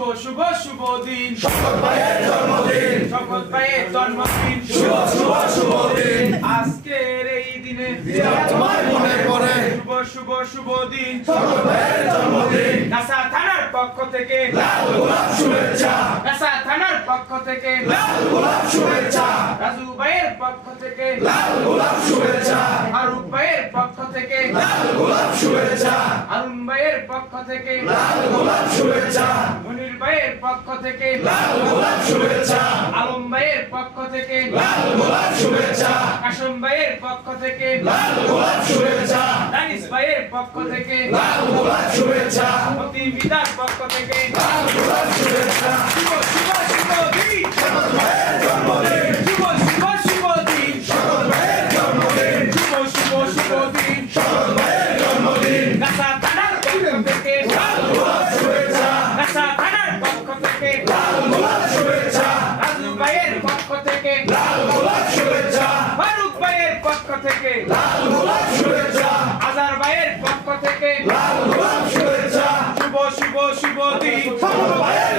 শুভ শুভ শুভ দিন শকত ভাইয়ের জন্মদিন শকত ভাইয়ের জন্মদিন শুভ শুভ শুভ দিন আজকের এই দিনে তোমার মনে পড়ে শুভ শুভ শুভ দিন শকত ভাইয়ের জন্মদিন নাসা থানার পক্ষ থেকে লাল গোলাপ শুভেচ্ছা নাসা থানার পক্ষ থেকে লাল গোলাপ শুভেচ্ছা রাজু ভাইয়ের পক্ষ থেকে লাল গোলাপ শুভেচ্ছা ফারুক ভাইয়ের পক্ষ থেকে লাল গোলাপ শুভেচ্ছা আরুন ভাইয়ের পক্ষ থেকে লাল গোলাপ শুভেচ্ছা মনির ভাইয়ের পক্ষ থেকে লাল গোলাপ শুভেচ্ছা আলম ভাইয়ের পক্ষ থেকে লাল গোলাপ শুভেচ্ছা কাশম ভাইয়ের পক্ষ থেকে লাল গোলাপ শুভেচ্ছা দানিশ ভাইয়ের পক্ষ থেকে লাল গোলাপ শুভেচ্ছা মতি মিতার পক্ষ থেকে লাল গোলাপ শুভেচ্ছা শুভ শুভ শুভ দিন শকত ভাইয়ের জন্মদিন শুভ শুভ শুভ দিন শকত ভাইয়ের জন্মদিন শুভ শুভ শুভ দিন শকত ভাইয়ের জন্মদিন নাসা থানার পক্ষ থেকে লাল গোলাপ শুভেচ্ছা নাসা থানার পক্ষ থেকে লাল গোলাপ শুভেচ্ছা রাজু ভাইয়ের পক্ষ থেকে লাল গোলাপ শুভেচ্ছা ফারুক ভাইয়ের পক্ষ থেকে লাল গোলাপ শুভেচ্ছা আজার ভাইয়ের পক্ষ থেকে লাল গোলাপ শুভেচ্ছা শুভ শুভ শুভ দিন শকত ভাইয়ের